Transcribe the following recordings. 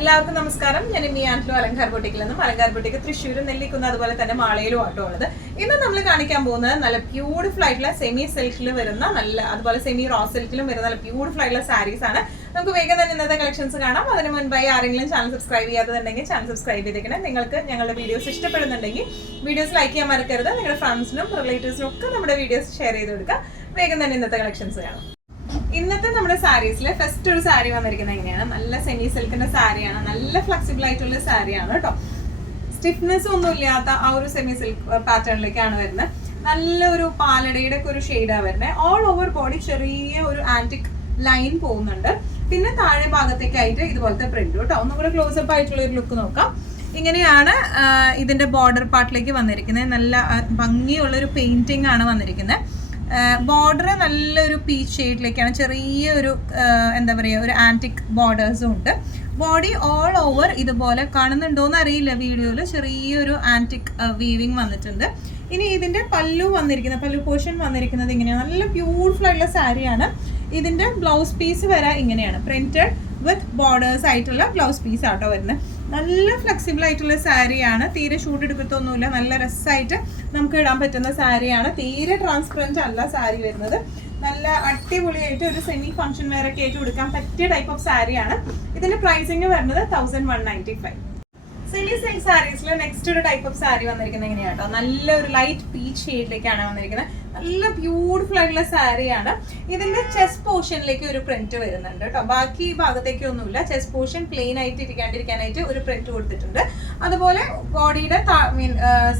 എല്ലാവർക്കും നമസ്കാരം. ഞാൻ ഇമ്മി ആൻഡ്ലു അലങ്കാർ ബൊട്ടിക്കിൽ നിന്നും. അലങ്കാർ ബൊട്ടിക്ക് തൃശ്ശൂരും നെല്ലിക്കുന്ന അതുപോലെ തന്നെ മാളയിലും ആട്ടോ ഉള്ളത്. ഇന്ന് നമ്മൾ കാണിക്കാൻ പോകുന്നത് നല്ല ബ്യൂട്ടിഫുൾ ആയിട്ടുള്ള സെമി സിൽക്കിൽ വരുന്ന അതുപോലെ സെമി റോ സിൽക്കിലും വരുന്ന നല്ല ബ്യൂട്ടിഫുൾ ആയിട്ടുള്ള സാരീസ് ആണ്. നമുക്ക് വേഗം തന്നെ ഇന്നത്തെ കളക്ഷൻസ് കാണാം. അതിന് മുൻപായി ആരെങ്കിലും ചാനൽ സബ്സ്ക്രൈബ് ചെയ്യാത്തതുണ്ടെങ്കിൽ ചാനൽ സബ്സ്ക്രൈബ് ചെയ്തേക്കണം. നിങ്ങൾക്ക് ഞങ്ങളുടെ വീഡിയോസ് ഇഷ്ടപ്പെടുന്നുണ്ടെങ്കിൽ വീഡിയോസ് ലൈക്ക് ചെയ്യാൻ മറക്കരുത്. നിങ്ങളുടെ ഫ്രണ്ട്സിനും റിലേറ്റീവ്സിനും ഒക്കെ നമ്മുടെ വീഡിയോസ് ഷെയർ ചെയ്ത് കൊടുക്കുക. വേഗം തന്നെ ഇന്നത്തെ കളക്ഷൻസ് കാണാം. ഇന്നത്തെ നമ്മുടെ സാരീസിൽ ഫസ്റ്റ് ഒരു സാരി വന്നിരിക്കുന്നത് എങ്ങനെയാണ്? നല്ല സെമി സിൽക്കിന്റെ സാരിയാണ്. നല്ല ഫ്ലെക്സിബിൾ ആയിട്ടുള്ള സാരിയാണ് കേട്ടോ. സ്റ്റിഫ്നെസ് ഒന്നും ഇല്ലാത്ത ആ ഒരു സെമി സിൽക്ക് പാറ്റേണിലേക്കാണ് വരുന്നത്. നല്ലൊരു പാലടയുടെ ഒക്കെ ഒരു ഷെയ്ഡാണ് വരുന്നത്. ഓൾ ഓവർ ബോഡി ചെറിയ ഒരു ആന്റിക് ലൈൻ പോകുന്നുണ്ട്. പിന്നെ താഴെ ഭാഗത്തേക്കായിട്ട് ഇതുപോലത്തെ പ്രിന്റ് കേട്ടോ. ഒന്നുകൂടെ ക്ലോസപ്പ് ആയിട്ടുള്ള ഒരു ലുക്ക് നോക്കാം. ഇങ്ങനെയാണ് ഇതിന്റെ ബോർഡർ പാർട്ടിലേക്ക് വന്നിരിക്കുന്നത്. നല്ല ഭംഗിയുള്ള ഒരു പെയിന്റിംഗ് ആണ് വന്നിരിക്കുന്നത്. ബോർഡർ നല്ലൊരു പീച്ച് ഷെയ്ഡിലേക്കാണ്. ചെറിയൊരു എന്താ പറയുക, ഒരു ആന്റിക് ബോർഡേഴ്സും ഉണ്ട്. ബോഡി ഓൾ ഓവർ ഇതുപോലെ കാണുന്നുണ്ടോയെന്ന് അറിയില്ല വീഡിയോയിൽ. ചെറിയൊരു ആന്റിക് വീവിങ് വന്നിട്ടുണ്ട്. ഇനി ഇതിന്റെ പല്ലു പോർഷൻ വന്നിരിക്കുന്നത് ഇങ്ങനെയാണ്. നല്ല ബ്യൂട്ടിഫുൾ ആയിട്ടുള്ള സാരിയാണ്. ഇതിന്റെ ബ്ലൗസ് പീസ് വരെ ഇങ്ങനെയാണ്. പ്രിന്റഡ് വിത്ത് ബോർഡേഴ്സ് ആയിട്ടുള്ള ബ്ലൗസ് പീസ് ആട്ടോ വരുന്നത്. നല്ല ഫ്ലെക്സിബിൾ ആയിട്ടുള്ള സാരിയാണ്. തീരെ ഷൂട്ട് എടുക്കത്തൊന്നുമില്ല. നല്ല രസമായിട്ട് നമുക്ക് ഇടാൻ പറ്റുന്ന സാരിയാണ്. തീരെ ട്രാൻസ്പെറൻറ്റ് അല്ല സാരി വരുന്നത്. നല്ല അടിപൊളിയായിട്ട് ഒരു സെമി ഫംഗ്ഷൻ വെയർ ഒക്കെ ആയിട്ട് കൊടുക്കാൻ പറ്റിയ ടൈപ്പ് ഓഫ് സാരിയാണ്. ഇതിന്റെ പ്രൈസിങ് വരുന്നത് 1195. സെമി സിൽക്ക് സാരീസിൽ നെക്സ്റ്റ് ഒരു ടൈപ്പ് ഓഫ് സാരി വന്നിരിക്കുന്നത് എങ്ങനെയാട്ടോ? നല്ലൊരു ലൈറ്റ് പീച്ച് ഷെയ്ഡിലേക്കാണ് വന്നിരിക്കുന്നത്. നല്ല ബ്യൂട്ടിഫുൾ ആയിട്ടുള്ള സാരിയാണ്. ഇതിന്റെ ചെസ്റ്റ് പോർഷനിലേക്ക് ഒരു പ്രിന്റ് വരുന്നുണ്ട് കേട്ടോ. ബാക്കി ഭാഗത്തേക്കൊന്നുമില്ല. ചെസ്റ്റ് പോർഷൻ പ്ലെയിൻ ആയിട്ട് ഇരിക്കാണ്ടിരിക്കാനായിട്ട് ഒരു പ്രിന്റ് കൊടുത്തിട്ടുണ്ട്. അതുപോലെ ബോഡിയുടെ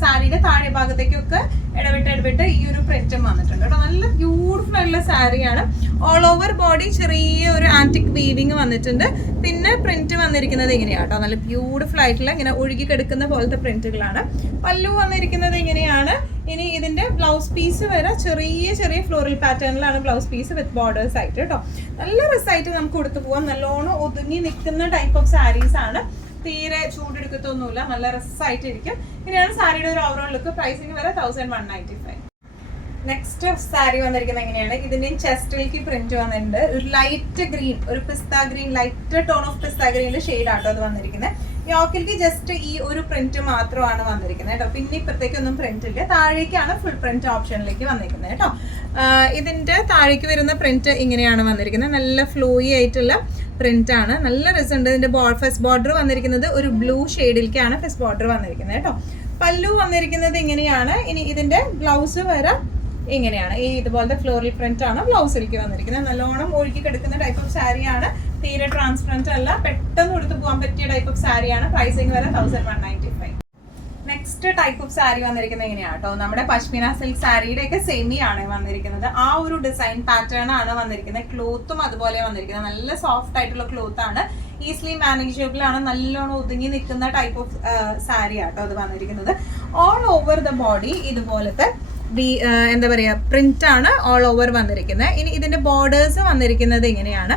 സാരിയുടെ താഴെ ഭാഗത്തേക്കൊക്കെ ഇടവിട്ട് ഈ ഒരു പ്രിന്റും വന്നിട്ടുണ്ട് കേട്ടോ. നല്ല ബ്യൂട്ടിഫുൾ ആയിട്ടുള്ള സാരിയാണ്. ഓൾ ഓവർ ബോഡി ചെറിയ ഒരു ആന്റിക് വീവിങ് വന്നിട്ടുണ്ട്. പിന്നെ പ്രിന്റ് വന്നിരിക്കുന്നത് ഇങ്ങനെയാട്ടോ. നല്ല ബ്യൂട്ടിഫുൾ ആയിട്ടുള്ള ഇങ്ങനെ ഒഴുകി കിടക്കുന്ന പോലത്തെ പ്രിന്റുകളാണ്. പല്ലു വന്നിരിക്കുന്നത് ഇങ്ങനെയാണ്. ഇനി ഇതിന്റെ ബ്ലൗസ് പീസ് വരെ ചെറിയ ഫ്ലോറൽ പാറ്റേണിലാണ് ബ്ലൗസ് പീസ് വിത്ത് ബോർഡേഴ്സ് ആയിട്ട് കേട്ടോ. നല്ല രസമായിട്ട് നമുക്ക് കൊടുത്തു പോവാം. നല്ലോണം ഒതുങ്ങി നിൽക്കുന്ന ടൈപ്പ് ഓഫ് സാരീസ് ആണ്. തീരെ ചൂടെടുക്കത്തൊന്നുമില്ല. നല്ല രസമായിട്ടിരിക്കും. ഇങ്ങനെയാണ് സാരിയുടെ ഒരു ഓവറോൾ ലുക്ക്. പ്രൈസിങ് വരെ 1195. നെക്സ്റ്റ് സാരി വന്നിരിക്കുന്നത് എങ്ങനെയാണ്? ഇതിന്റെ ചെസ്റ്റിലേക്ക് പ്രിന്റ് വന്നിട്ടുണ്ട്. ഒരു ലൈറ്റ് ഗ്രീൻ, ഒരു പിസ്ത ഗ്രീൻ, ലൈറ്റ് ടോൺ ഓഫ് പിസ്ത ഗ്രീനിന്റെ ഷെയ്ഡ് ആട്ടോ അത് വന്നിരിക്കുന്നത്. യോക്കിലേക്ക് ജസ്റ്റ് ഈ ഒരു പ്രിന്റ് മാത്രമാണ് വന്നിരിക്കുന്നത് കേട്ടോ. പിന്നെ ഇപ്പഴത്തേക്കൊന്നും പ്രിന്റ് ഇല്ല. താഴേക്കാണ് ഫുൾ പ്രിന്റ് ഓപ്ഷനിലേക്ക് വന്നിരിക്കുന്നത് കേട്ടോ. ഇതിന്റെ താഴേക്ക് വരുന്ന പ്രിന്റ് ഇങ്ങനെയാണ് വന്നിരിക്കുന്നത്. നല്ല ഫ്ലോയി ആയിട്ടുള്ള പ്രിന്റ് ആണ്. നല്ല രസമുണ്ട്. ഇതിന്റെ ഫസ്റ്റ് ബോർഡർ വന്നിരിക്കുന്നത് ഒരു ബ്ലൂ ഷെയ്ഡിലേക്കാണ് ഫസ്റ്റ് ബോർഡർ വന്നിരിക്കുന്നത് കേട്ടോ. പല്ലു വന്നിരിക്കുന്നത് ഇങ്ങനെയാണ്. ഇനി ഇതിന്റെ ബ്ലൗസ് വരെ ഇങ്ങനെയാണ്. ഈ ഇതുപോലത്തെ ഫ്ലോറൽ പ്രിന്റ് ആണ് ബ്ലൗസിലേക്ക് വന്നിരിക്കുന്നത്. നല്ലോണം ഒഴുകി കിടക്കുന്ന ടൈപ്പ് ഓഫ് സാരിയാണ്. തീരെ ട്രാൻസ്പെറന്റ് അല്ല. പെട്ടെന്ന് എടുത്ത് പോകാൻ പറ്റിയ ടൈപ്പ് ഓഫ് സാരിയാണ്. പ്രൈസിങ് വരെ 1195. നെക്സ്റ്റ് ടൈപ്പ് ഓഫ് സാരി വന്നിരിക്കുന്നത് എങ്ങനെയാണ് കേട്ടോ? നമ്മുടെ പശ്മിന സിൽക്ക് സാരിയുടെ ഒക്കെ സെമി ആണ് വന്നിരിക്കുന്നത്. ആ ഒരു ഡിസൈൻ പാറ്റേൺ ആണ് വന്നിരിക്കുന്നത്. ക്ലോത്തും അതുപോലെ വന്നിരിക്കുന്നത്. നല്ല സോഫ്റ്റ് ആയിട്ടുള്ള ക്ലോത്ത് ആണ്. ഈസിലി മാനേജബിൾ ആണ്. നല്ലോണം ഒതുങ്ങി നിൽക്കുന്ന ടൈപ്പ് ഓഫ് സാരി ആട്ടോ അത് വന്നിരിക്കുന്നത്. ഓൾ ഓവർ ദ ബോഡി ഇതുപോലത്തെ എന്താ പറയുക പ്രിന്റ് ആണ് ഓൾ ഓവർ വന്നിരിക്കുന്നത്. ഇനി ഇതിന്റെ ബോർഡേഴ്സ് വന്നിരിക്കുന്നത് ഇങ്ങനെയാണ്.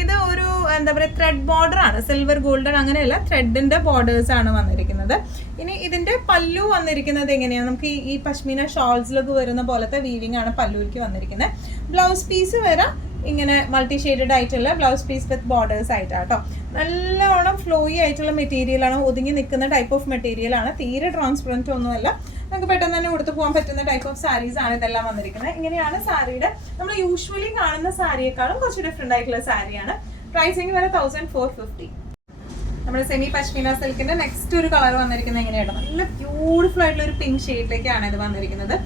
ഇത് ഒരു എന്താ പറയുക ത്രെഡ് ബോർഡർ ആണ്. സിൽവർ ഗോൾഡൻ അങ്ങനെയല്ല, ത്രെഡിന്റെ ബോർഡേഴ്സ് ആണ് വന്നിരിക്കുന്നത്. ഇനി ഇതിന്റെ പല്ലു വന്നിരിക്കുന്നത് എങ്ങനെയാണ്? നമുക്ക് ഈ പശ്മീന ഷോൾസിലൊക്കെ വരുന്ന പോലത്തെ വീവിംഗ് ആണ് പല്ലുവിലേക്ക് വന്നിരിക്കുന്നത്. ബ്ലൗസ് പീസ് വരെ ഇങ്ങനെ മൾട്ടി ഷെയ്ഡഡ് ആയിട്ടുള്ള ബ്ലൗസ് പീസ് വിത്ത് ബോർഡേഴ്സ് ആയിട്ടാട്ടോ. നല്ലോണം ഫ്ലോയി ആയിട്ടുള്ള മെറ്റീരിയൽ ആണ്. ഒതുങ്ങി നിൽക്കുന്ന ടൈപ്പ് ഓഫ് മെറ്റീരിയൽ ആണ്. തീരെ ട്രാൻസ്പെറൻറ്റ് ഒന്നുമല്ല. നമുക്ക് പെട്ടെന്ന് തന്നെ കൊടുത്തു പോകാൻ പറ്റുന്ന ടൈപ്പ് ഓഫ് സാരീസ് ആണ് ഇതെല്ലാം വന്നിരിക്കുന്നത്. ഇങ്ങനെയാണ് സാരിയുടെ നമ്മൾ യൂഷ്വലി കാണുന്ന സാരിയേക്കാളും കുറച്ച് ഡിഫറെന്റ് ആയിട്ടുള്ള സാരിയാണ്. പ്രൈസിങ് വരെ 1450. നമ്മുടെ സെമി പശ്മീന സിൽക്കിന്റെ നെക്സ്റ്റ് ഒരു കളർ വന്നിരിക്കുന്നത് എങ്ങനെയാണ്? നല്ല ബ്യൂട്ടിഫുൾ ആയിട്ടുള്ള ഒരു പിങ്ക് ഷെയ്ഡിലേക്കാണ് ഇത് വന്നിരിക്കുന്നത്.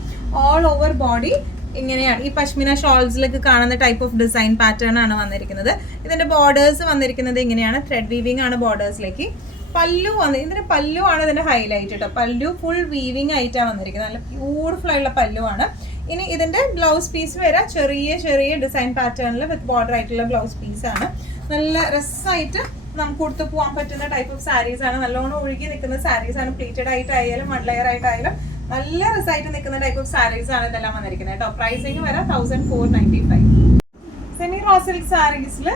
ഓൾ ഓവർ ബോഡി ഇങ്ങനെയാണ്. ഈ പശ്മിന ഷോൾസിലേക്ക് കാണുന്ന ടൈപ്പ് ഓഫ് ഡിസൈൻ പാറ്റേൺ ആണ് വന്നിരിക്കുന്നത്. ഇതിന്റെ ബോർഡേഴ്സ് വന്നിരിക്കുന്നത് ഇങ്ങനെയാണ്. ത്രെഡ് വീവിംഗ് ആണ് ബോർഡേഴ്സിലേക്ക്. പല്ലു ഇതിന്റെ പല്ലു ആണ് ഇതിന്റെ ഹൈലൈറ്റ് കേട്ടോ. പല്ലു ഫുൾ വീവിംഗ് ആയിട്ടാണ് വന്നിരിക്കുന്നത്. നല്ല ബ്യൂട്ടിഫുൾ ആയിട്ടുള്ള പല്ലു ആണ്. ഇനി ഇതിന്റെ ബ്ലൗസ് പീസ് വരെ ചെറിയ ഡിസൈൻ പാറ്റേണിൽ വിത്ത് ബോർഡർ ആയിട്ടുള്ള ബ്ലൗസ് പീസ് ആണ്. നല്ല രസമായിട്ട് നമുക്ക് കൊടുത്തു പോകാൻ പറ്റുന്ന ടൈപ്പ് ഓഫ് സാരീസ് ആണ്. നല്ലോണം ഒഴുകി നിൽക്കുന്ന സാരീസ് ആണ്. പ്ലീറ്റഡ് ആയിട്ടായാലും 1 ലെയർ ആയിട്ടായാലും നല്ല രസമായിട്ട് നിൽക്കുന്ന ടൈപ്പ് ഓഫ് സാരീസ് ആണ് ഇതെല്ലാം വന്നിരിക്കുന്നത് കേട്ടോ. പ്രൈസിങ് വരെ 1495. സെമി റോ സിൽക്ക് സാരീസിൽ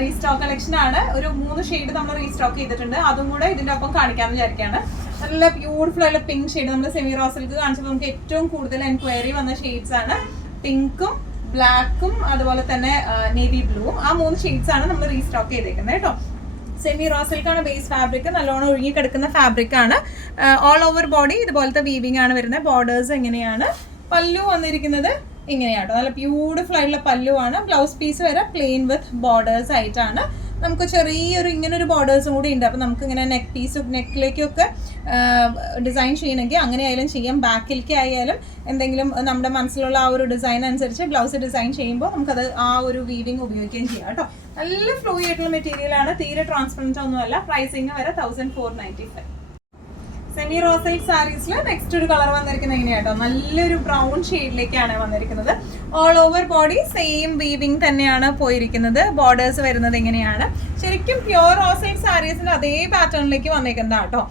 റീസ്റ്റോക്ക് കളക്ഷൻ ആണ്. ഒരു 3 ഷെയ്ഡ് നമ്മൾ റീസ്റ്റോക്ക് ചെയ്തിട്ടുണ്ട്. അതും കൂടെ ഇതിന്റെ ഒപ്പം കാണിക്കാമെന്ന് വിചാരിക്കുകയാണ്. നല്ല ബ്യൂട്ടിഫുൾ ആയിട്ടുള്ള പിങ്ക് ഷെയ്ഡ് നമ്മൾ സെമി റോ സിൽക്ക് കാണിച്ചപ്പോൾ നമുക്ക് ഏറ്റവും കൂടുതൽ എൻക്വയറി വന്ന ഷെയ്ഡ്സ് ആണ്. പിങ്കും ബ്ലാക്കും അതുപോലെ തന്നെ നേവി ബ്ലൂവും. ആ 3 ഷെയ്ഡ്സ് ആണ് നമ്മൾ റീസ്റ്റോക്ക് ചെയ്തേക്കുന്നത് കേട്ടോ. സെമി റോ സിൽക്കാണ് ബേസ് ഫാബ്രിക്, നല്ലോണം ഒഴുകി കിടക്കുന്ന ഫാബ്രിക് ആണ്. ഓൾ ഓവർ ബോഡി ഇതുപോലത്തെ വീവിംഗ് ആണ് വരുന്നത്. ബോർഡേഴ്സ് എങ്ങനെയാണ്, പല്ലു വന്നിരിക്കുന്നത് ഇങ്ങനെയാട്ടോ, നല്ല ബ്യൂട്ടിഫുൾ ആയിട്ടുള്ള പല്ലു ആണ്. ബ്ലൗസ് പീസ് വരെ പ്ലെയിൻ വിത്ത് ബോർഡേഴ്സ് ആയിട്ടാണ്. നമുക്ക് ചെറിയൊരു ഇങ്ങനൊരു ബോർഡേഴ്സും കൂടി ഉണ്ട്. അപ്പോൾ നമുക്ക് ഇങ്ങനെ നെക്ക് പീസും നെക്കിലേക്കൊക്കെ ഡിസൈൻ ചെയ്യണമെങ്കിൽ അങ്ങനെ ആയാലും ചെയ്യാം. ബാക്കിലേക്ക് ആയാലും എന്തെങ്കിലും നമ്മുടെ മനസ്സിലുള്ള ആ ഒരു ഡിസൈൻ അനുസരിച്ച് ബ്ലൗസ് ഡിസൈൻ ചെയ്യുമ്പോൾ നമുക്കത് ആ ഒരു വീവിങ് ഉപയോഗിക്കുകയും ചെയ്യാം കേട്ടോ. നല്ല ഫ്ലോ ആയിട്ടുള്ള മെറ്റീരിയലാണ്, തീരെ ട്രാൻസ്പെറൻറ്റ് ഒന്നുമല്ല. പ്രൈസിങ് വരെ 1495. സെമി റോ സിൽക്ക് സാരീസിൽ നെക്സ്റ്റ് ഒരു കളർ വന്നിരിക്കുന്നത് എങ്ങനെയാട്ടോ, നല്ലൊരു ബ്രൗൺ ഷെയ്ഡിലേക്കാണ് വന്നിരിക്കുന്നത്. All over body same weaving തന്നെയാണ് പോയിരിക്കുന്നത്. ബോർഡേഴ്സ് വരുന്നത് എങ്ങനെയാണ്, ശരിക്കും പ്യുവർ റോ സിൽക്ക് സാരീസിന്റെ അതേ പാറ്റേണിലേക്ക് വന്നേക്കുന്നത് കേട്ടോ.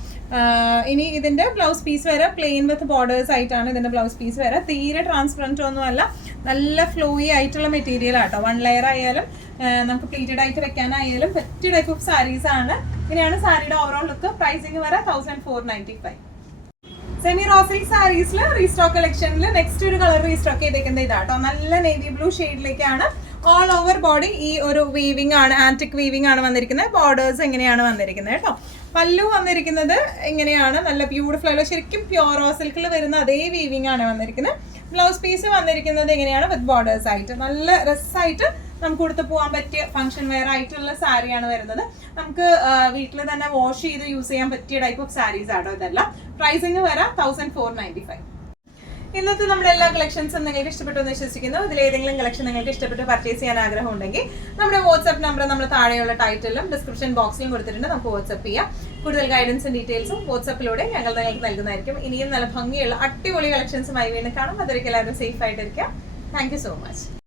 ഇനി ഇതിന്റെ ബ്ലൗസ് പീസ് വരെ പ്ലെയിൻ വിത്ത് ബോർഡേഴ്സ് ആയിട്ടാണ് ഇതിന്റെ ബ്ലൗസ് പീസ് വരെ. തീരെ ട്രാൻസ്പെറൻറ്റ് ഒന്നുമല്ല, നല്ല ഫ്ലോയി ആയിട്ടുള്ള മെറ്റീരിയൽ ആട്ടോ. 1 ലെയർ ആയാലും നമുക്ക് പ്ലീറ്റഡ് ആയിട്ട് വെക്കാനായാലും പറ്റിയ ടൈപ്പ് ഓഫ് സാരീസ് ആണ്. ഇങ്ങനെയാണ് സാരിയുടെ ഓവറോൾ ലുക്ക്. പ്രൈസിങ് വരെ 1495. സെമി റോ സിൽക്ക് സാരീസിൽ റീസ്റ്റോക്ക് കളക്ഷനിൽ നെക്സ്റ്റ് ഒരു കളർ റീസ്റ്റോക്ക് ചെയ്തേക്കുന്നത് ഇതാട്ടോ, നല്ല നേവി ബ്ലൂ ഷെയ്ഡിലേക്കാണ്. ഓൾ ഓവർ ബോഡി ഈ ഒരു വീവിംഗ് ആണ്, ആന്റിക് വീവിംഗ് ആണ് വന്നിരിക്കുന്നത്. ബോർഡേഴ്സ് എങ്ങനെയാണ് വന്നിരിക്കുന്നത് കേട്ടോ. പല്ലു വന്നിരിക്കുന്നത് ഇങ്ങനെയാണ്, നല്ല ബ്യൂട്ടിഫുൾ ആയിട്ടുള്ള ശരിക്കും പ്യുവർ റോ സിൽക്കിൽ വരുന്ന അതേ വീവിംഗ് ആണ് വന്നിരിക്കുന്നത്. ബ്ലൗസ് പീസ് വന്നിരിക്കുന്നത് എങ്ങനെയാണ്, വിത്ത് ബോർഡേഴ്സ് ആയിട്ട്. നല്ല രസമായിട്ട് നമുക്ക് കൊടുത്ത് പോകാൻ പറ്റിയ ഫംഗ്ഷൻ വെയർ ആയിട്ടുള്ള സാരിയാണ് വരുന്നത്. നമുക്ക് വീട്ടിൽ തന്നെ വാഷ് ചെയ്ത് യൂസ് ചെയ്യാൻ പറ്റിയ ടൈപ്പ് ഓഫ് സാരീസ് ആണോ ഇതെല്ലാം. പ്രൈസിങ് വരാം 1495. ഇന്നത്തെ നമ്മുടെ എല്ലാ കളക്ഷൻസും നിങ്ങൾക്ക് ഇഷ്ടപ്പെട്ടു എന്ന് വിശ്വസിക്കുന്നു. ഇതിൽ ഏതെങ്കിലും കളക്ഷൻ നിങ്ങൾക്ക് ഇഷ്ടപ്പെട്ട് പർച്ചേസ് ചെയ്യാൻ ആഗ്രഹം ഉണ്ടെങ്കിൽ നമ്മുടെ വാട്സ്ആപ്പ് നമ്പർ നമ്മൾ താഴെയുള്ള ടൈറ്റിലും ഡിസ്ക്രിപ്ഷൻ ബോക്സിലും കൊടുത്തിട്ടുണ്ട്, നമുക്ക് വാട്സ്ആപ്പ് ചെയ്യാം. കൂടുതൽ ഗൈഡൻസും ഡീറ്റെയിൽസും വാട്സ്ആപ്പിലൂടെ ഞങ്ങൾ നിങ്ങൾക്ക് നൽകുന്നതായിരിക്കും. ഇനിയും നല്ല ഭംഗിയുള്ള അടിപൊളി കളക്ഷൻസുമായി വീണ്ടും കാണും. അതൊരിക്കലും എല്ലാവരും സേഫ് ആയിട്ടിരിക്കാം. Thank you so much.